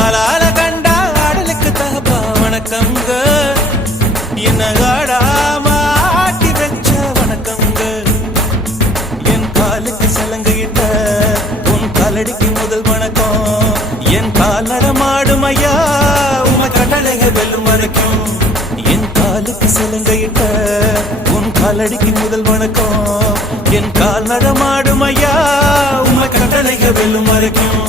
ஆளால கண்டா ஆடலுக்கு தகப்பா வணக்கங்க, என்ன ஆடாம ஆட்டி வச்ச வணக்கங்க. என் காலுக்கு சலங்கையிட்ட உன் காலடிக்கு முதல் வணக்கம். என் கால் நடமாடும் ஐயா உம கட்டளைக வெல்லும் வரைக்கும். என் காலுக்கு சலங்கையிட்ட உன் காலடிக்கு முதல் வணக்கம். என் கால் நடமாடும் ஐயா உம கட்டளைக வெல்லும் வரைக்கும்.